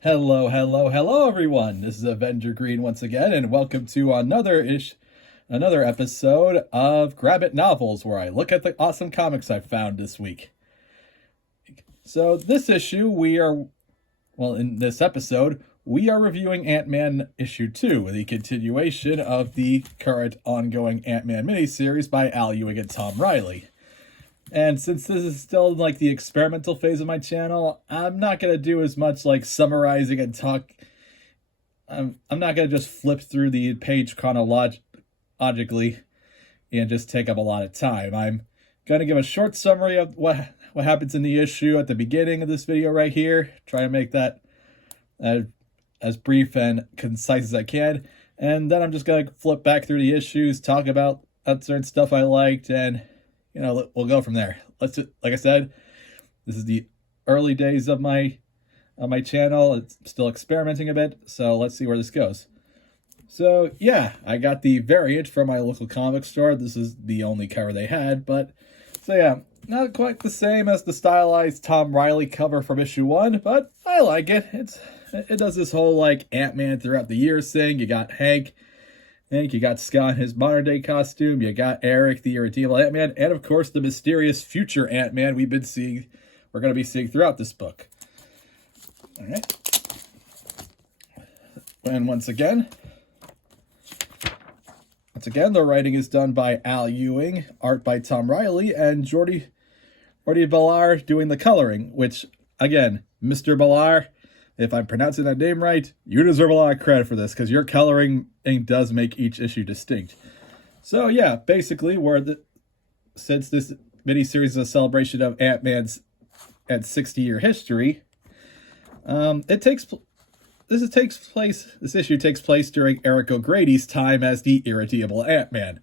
Hello, everyone. This is Avenger Green once again, and welcome to another episode of Grab It Novels, where I look at the awesome comics I found this week. So this issue, in this episode, we are reviewing Ant-Man issue 2, the continuation of the current ongoing Ant-Man miniseries by Al Ewing and Tom Riley. And since this is still like the experimental phase of my channel, I'm not going to do as much like summarizing and talk. I'm not going to just flip through the page chronologically and just take up a lot of time. I'm going to give a short summary of what happens in the issue at the beginning of this video right here. Try to make that as brief and concise as I can. And then I'm just going to flip back through the issues, talk about certain stuff I liked, and we'll go from there. Like I said, this is the early days of my channel. It's still experimenting a bit, so let's see where this goes. So yeah, I got the variant from my local comic store. This is the only cover they had, so yeah, not quite the same as the stylized Tom Riley cover from issue 1, but I like it. It does this whole like Ant-Man throughout the years thing. You got Hank, you got Scott in his modern-day costume, you got Eric, the irredeemable Ant-Man, and of course the mysterious future Ant-Man we're going to be seeing throughout this book. All right. And once again, the writing is done by Al Ewing, art by Tom Riley, and Jordi Bellar doing the coloring, which, again, Mr. Bellar, if I'm pronouncing that name right, you deserve a lot of credit for this, because your coloring does make each issue distinct. So yeah, basically, since this miniseries is a celebration of Ant-Man's 60-year history, this issue takes place during Eric O'Grady's time as the irredeemable Ant-Man.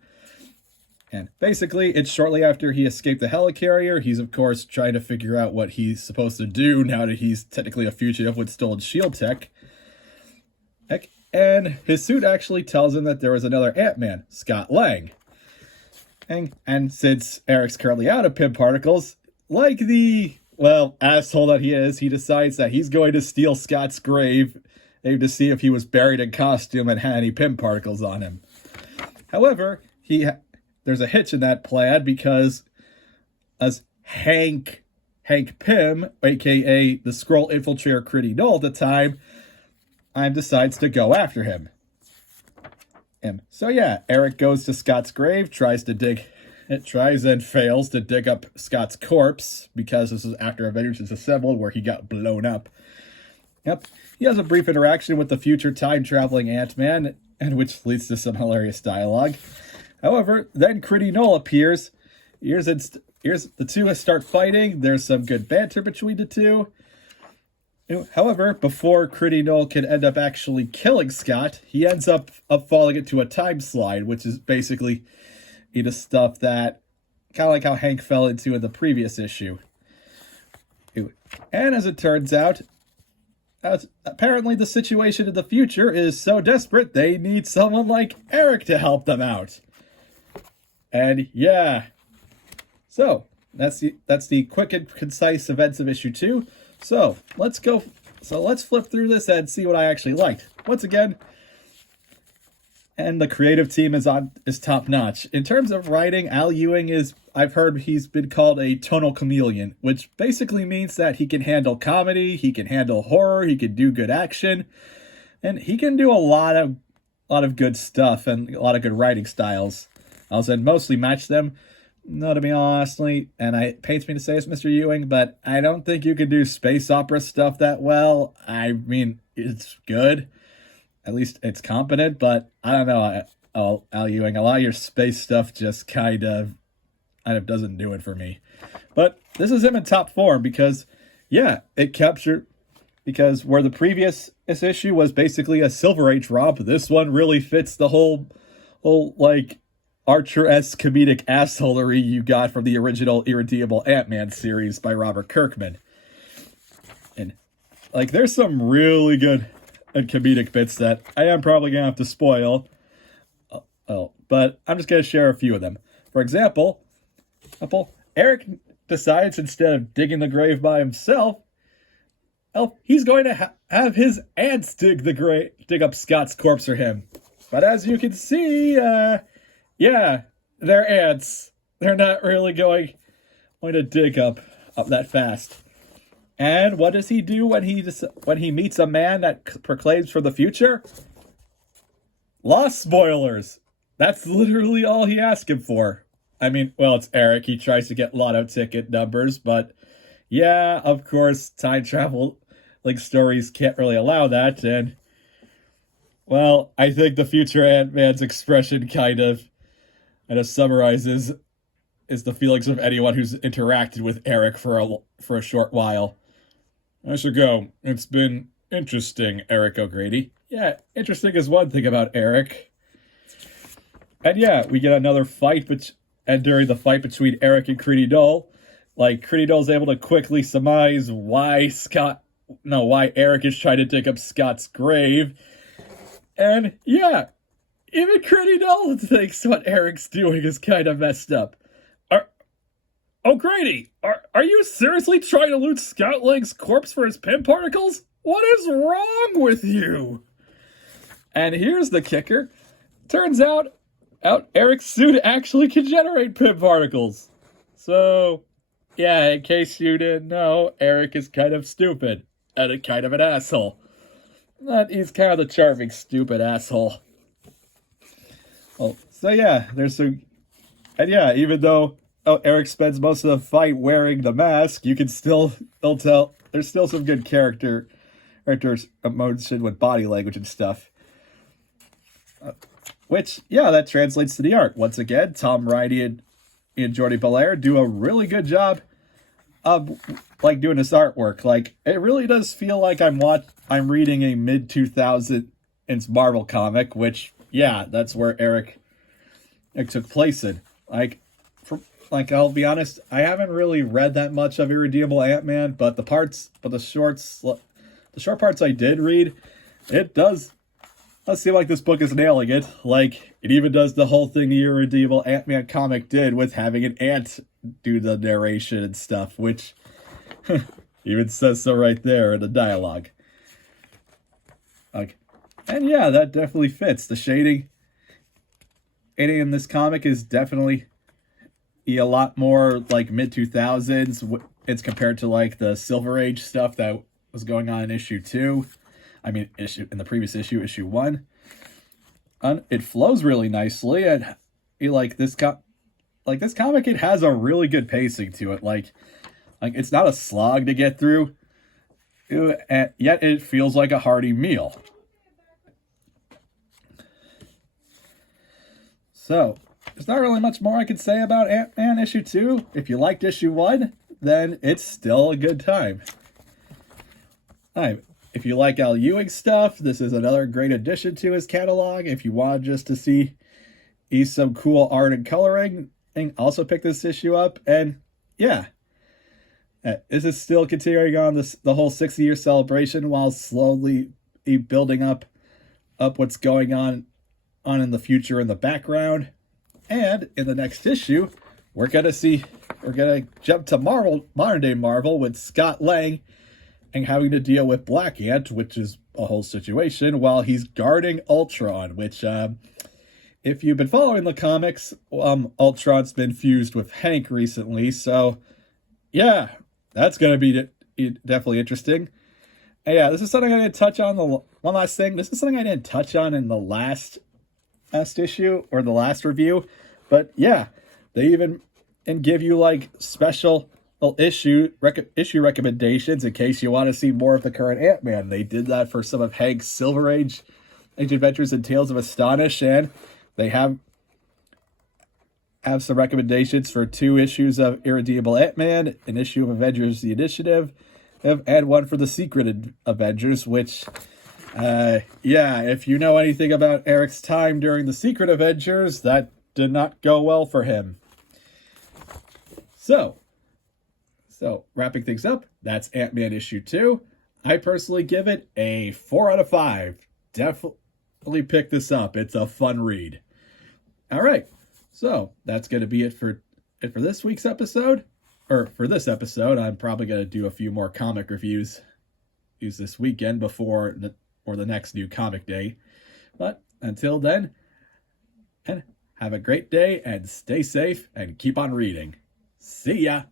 And basically, it's shortly after he escaped the helicarrier. He's, of course, trying to figure out what he's supposed to do now that he's technically a fugitive with stolen shield tech. And his suit actually tells him that there is another Ant-Man, Scott Lang. And since Eric's currently out of Pym particles, like the, asshole that he is, he decides that he's going to steal Scott's grave to see if he was buried in costume and had any Pym particles on him. However, there's a hitch in that plan, because as Hank Pym, aka the Skrull infiltrator Critty Null at the time, decides to go after him. And so yeah, Eric goes to Scott's grave, tries and fails to dig up Scott's corpse, because this is after Avengers is assembled, where he got blown up. Yep, he has a brief interaction with the future time-traveling Ant-Man, and which leads to some hilarious dialogue. However, then Critty Null appears. Here's the two start fighting. There's some good banter between the two. However, before Critty Null can end up actually killing Scott, he ends up falling into a time slide, which is basically into stuff that kind of like how Hank fell into in the previous issue. And as it turns out, apparently the situation in the future is so desperate they need someone like Eric to help them out. And yeah, so that's the quick and concise events of issue 2. So let's flip through this and see what I actually liked. Once again, and the creative team is top notch. In terms of writing, Al Ewing I've heard he's been called a tonal chameleon, which basically means that he can handle comedy, he can handle horror, he can do good action, and he can do a lot of good stuff and a lot of good writing styles. I'll say mostly match them. No, to be honestly, and it pains me to say it's Mr. Ewing, but I don't think you can do space opera stuff that well. I mean, it's good. At least it's competent, but I don't know, Al Ewing, a lot of your space stuff just kind of doesn't do it for me. But this is him in top form, because, yeah, because where the previous issue was basically a Silver Age romp, this one really fits the whole like, Archer-esque comedic assholery you got from the original Irredeemable Ant-Man series by Robert Kirkman. And, like, there's some really good and comedic bits that I am probably going to have to spoil. But I'm just going to share a few of them. For example, Eric decides, instead of digging the grave by himself, well, he's going to have his ants dig up Scott's corpse for him. But as you can see, yeah, they're ants. They're not really going to dig up that fast. And what does he do when he meets a man that proclaims for the future? Lost spoilers. That's literally all he asked him for. I mean, well, it's Eric. He tries to get lotto ticket numbers, but yeah, of course, time travel like stories can't really allow that. And well, I think the future Ant-Man's expression kind of summarizes is the feelings of anyone who's interacted with Eric for a short while. I should go. It's been interesting, Eric O'Grady. Yeah, interesting is one thing about Eric. And yeah, we get another fight, and during the fight between Eric and Critty Dole, Critty Dole's able to quickly surmise why Eric is trying to dig up Scott's grave. And yeah, even Critty Dole thinks what Eric's doing is kind of messed up. O'Grady, are you seriously trying to loot Scott Lang's corpse for his pin particles? What is wrong with you? And here's the kicker. Turns out Eric's suit actually can generate pin particles. So, yeah, in case you didn't know, Eric is kind of stupid and a kind of an asshole. He's kind of the charming, stupid asshole. Well, so yeah, even though Eric spends most of the fight wearing the mask, you can still tell there's still some good character emotion with body language and stuff. Which, yeah, that translates to the art. Once again, Tom Riney and Jordi Belair do a really good job of doing this artwork. It really does feel like I'm reading a mid-2000s Marvel comic, which, yeah, that's where Eric took place in. I'll be honest, I haven't really read that much of Irredeemable Ant-Man, but the short parts I did read, it does seem like this book is nailing it. It even does the whole thing the Irredeemable Ant-Man comic did with having an ant do the narration and stuff, which even says so right there in the dialogue. And yeah, that definitely fits. The shading in this comic is definitely a lot more mid-2000s. It's compared to the Silver Age stuff that was going on in issue 2. I mean, in the previous issue 1. It flows really nicely, and this comic, it has a really good pacing to it. It's not a slog to get through, and yet it feels like a hearty meal. So, there's not really much more I can say about Ant-Man issue 2. If you liked issue 1, then it's still a good time. If you like Al Ewing stuff, this is another great addition to his catalog. If you want just to see some cool art and coloring, also pick this issue up. And yeah, this is still continuing on the whole 60-year celebration while slowly building up what's going on in the future in the background. And in the next issue, we're gonna jump to modern day Marvel with Scott Lang and having to deal with Black Ant, which is a whole situation, while he's guarding Ultron, which, if you've been following the comics, Ultron's been fused with Hank recently, so yeah, that's going to be definitely interesting. And yeah, this is something I didn't touch on. One last thing, this is something I didn't touch on in the last issue, or the last review, but yeah, they even give you special issue recommendations in case you want to see more of the current Ant-Man. They did that for some of Hank's Silver Age Adventures and Tales of Astonish, and they have some recommendations for 2 issues of Irredeemable Ant-Man, an issue of Avengers The Initiative, and one for the Secret Avengers, which, yeah, if you know anything about Eric's time during the Secret Avengers, that did not go well for him. So wrapping things up, that's Ant-Man issue 2. I personally give it a 4 out of 5. Definitely pick this up. It's a fun read. All right, so that's going to be it for this week's episode. Or for this episode, I'm probably going to do a few more comic reviews use this weekend before the next new comic day. But until then, and have a great day and stay safe and keep on reading. See ya!